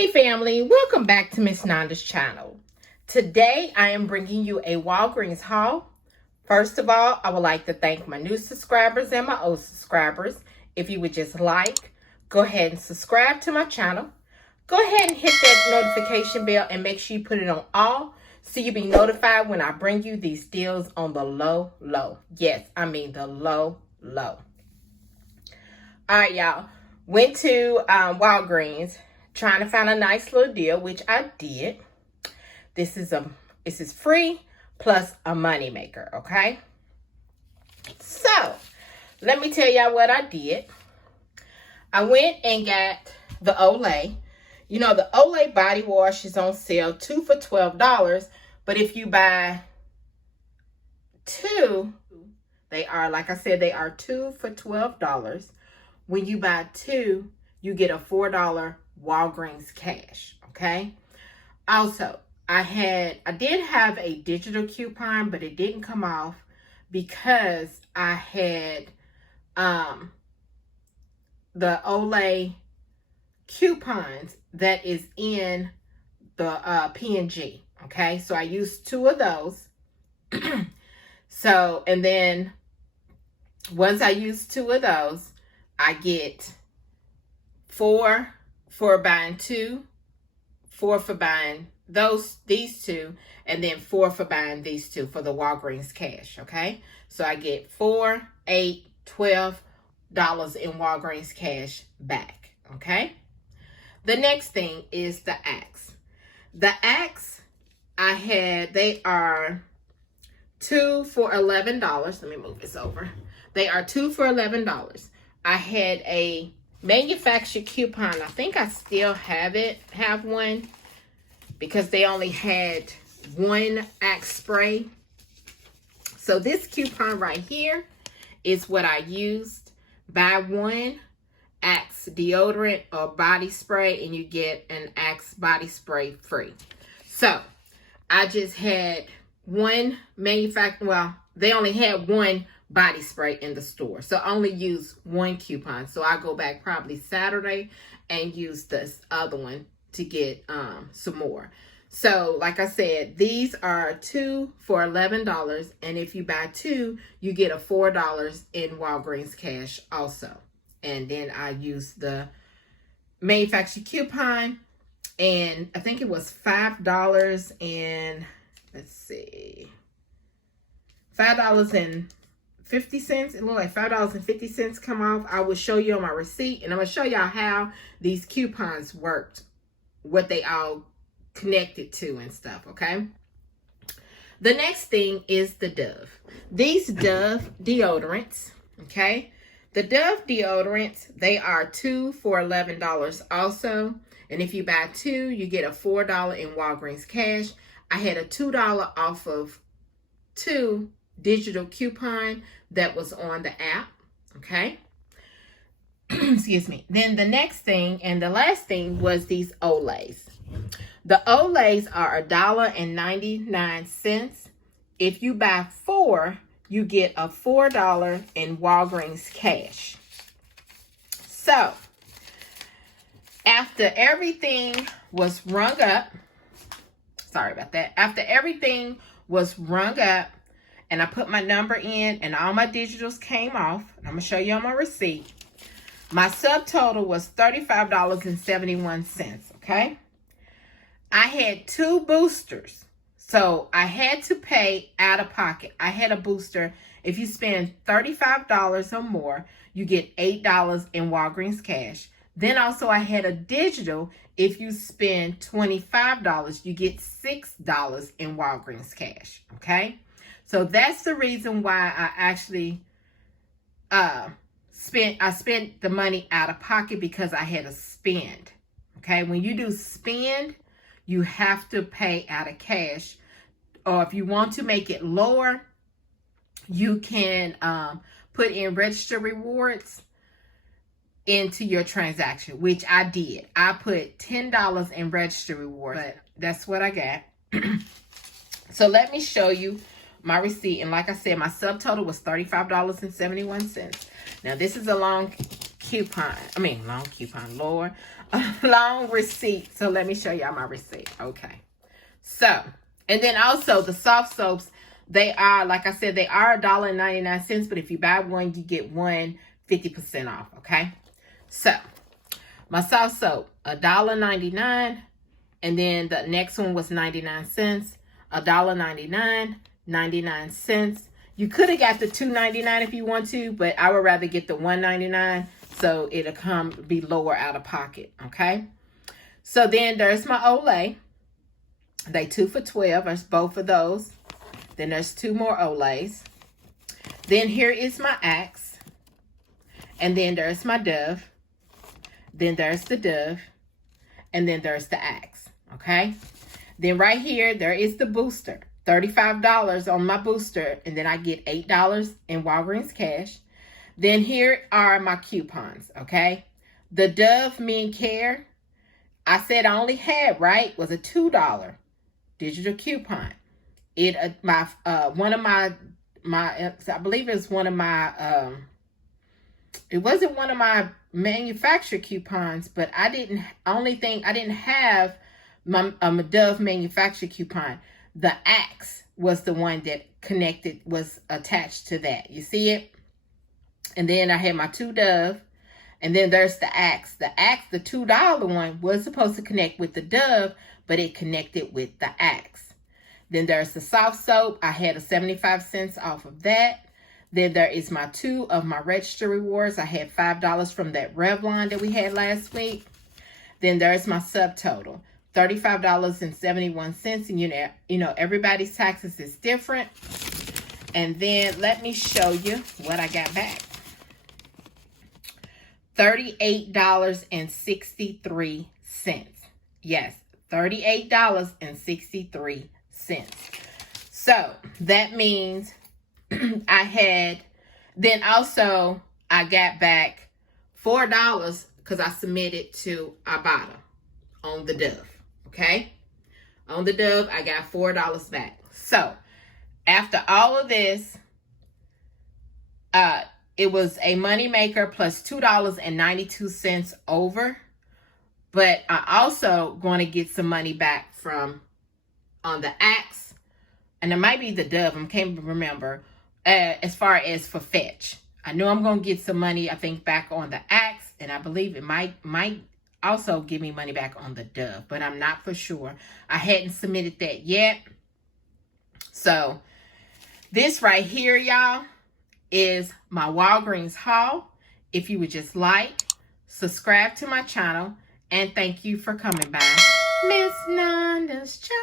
Hey family, welcome back to Miss Nanda's channel. Today I am bringing you a Walgreens haul. First of all, I would like to thank my new subscribers and my old subscribers. If you would just go ahead and subscribe to my channel. Go ahead and hit that notification bell and make sure you put it on all so you'll be notified when I bring you these deals on the low. Yes, I mean the low. All right, y'all. Went to Walgreens trying to find a nice little deal, which I did. This is free plus a money maker, okay? So, let me tell y'all what I did. I went and got the Olay. You know, the Olay body wash is on sale, 2 for $12. But if you buy 2, they are, like I said, they are 2 for $12. When you buy 2, you get a $4 Walgreens cash, okay? Also, I did have a digital coupon, but it didn't come off because I had the Olay coupons that is in the P&G, okay? So I used 2 of those. So, and then once I use 2 of those, I get 4 for buying 2, 4 for buying these 2, and then 4 for buying these 2 for the Walgreens cash, okay? So I get $4, $8, $12 in Walgreens cash back, okay? The next thing is the Axe. The Axe they are 2 for $11. Let me move this over. They are 2 for $11. I had a manufacturer coupon. I think I still have one because they only had 1 Axe spray. So this coupon right here is what I used. Buy 1 Axe deodorant or body spray and you get an Axe body spray free. So I just had 1 manufacturer. Well, they only had 1 body spray in the store, so I only use 1 coupon. So I go back probably Saturday and use this other one to get some more. So like I said, these are 2 for $11, and if you buy 2, you get a $4 in Walgreens cash also. And then I use the manufacturer coupon, and I think it was $5 and let's see, $5.50. It looked like $5.50 come off. I will show you on my receipt, and I'm going to show y'all how these coupons worked, what they all connected to and stuff, okay? The next thing is the Dove. These Dove deodorants, okay? The Dove deodorants, they are 2 for $11 also. And if you buy 2, you get a $4 in Walgreens cash. I had a $2 off of 2 digital coupon that was on the app, okay? Excuse me. Then the next thing and the last thing was these Olays. The Olays are $1.99. If you buy 4, you get a $4 in Walgreens cash. So, after everything was rung up, sorry about that. After everything was rung up, and I put my number in, and all my digitals came off, I'm going to show you on my receipt. My subtotal was $35.71, okay? I had 2 boosters, so I had to pay out of pocket. I had a booster. If you spend $35 or more, you get $8 in Walgreens cash. Then also I had a digital. If you spend $25, you get $6 in Walgreens cash, okay? So that's the reason why I actually spent the money out of pocket, because I had to spend, okay? When you do spend, you have to pay out of cash. Or if you want to make it lower, you can put in register rewards into your transaction, which I did. I put $10 in register rewards, but that's what I got. So let me show you my receipt. And like I said, my subtotal was $35.71. Now this is a long coupon. I mean, long coupon, Lord. A long receipt. So let me show y'all my receipt. Okay. So, and then also the soft soaps, they are, like I said, they are $1.99, but if you buy one, you get one 50% off, okay? So, my soft soap, $1.99, and then the next one was 99 cents, $1.99, 99 cents. You could have got the $2.99 if you want to, but I would rather get the $1.99 so it'll be lower out of pocket, okay? So then there's my Olay. They 2 for $12. There's both of those. Then there's 2 more Olays. Then here is my Axe. And then there's my Dove. Then there's the Dove. And then there's the Axe. Okay? Then right here, there is the booster. $35 on my booster. And then I get $8 in Walgreens cash. Then here are my coupons. Okay? The Dove Men Care, I said I only had, right, was a $2 digital coupon. It one of my I believe it was one of my it wasn't one of my manufacturer coupons, but I didn't have my Dove manufacturer coupon. The Axe was the one that was attached to that. You see it? And then I had my 2 Dove, and then there's the Axe. The Axe, the $2 one, was supposed to connect with the Dove, but it connected with the Axe. Then there's the soft soap. I had a 75 cents off of that. Then there is my 2 of my register rewards. I had $5 from that Revlon that we had last week. Then there's my subtotal, $35.71. And you know, everybody's taxes is different. And then let me show you what I got back. $38.63. Yes, $38.63. So that means then also I got back $4 because I submitted to Ibotta on the Dove. Okay? On the Dove, I got $4 back. So after all of this, it was a moneymaker plus $2.92 over. But I also going to get some money back on the Axe, and it might be the Dove. I can't remember. As far as for Fetch, I know I'm going to get some money, I think, back on the Axe, and I believe it might also give me money back on the Dove, but I'm not for sure. I hadn't submitted that yet. So this right here, y'all, is my Walgreens haul. If you would just like, subscribe to my channel, and thank you for coming by. Miss Nanda's channel.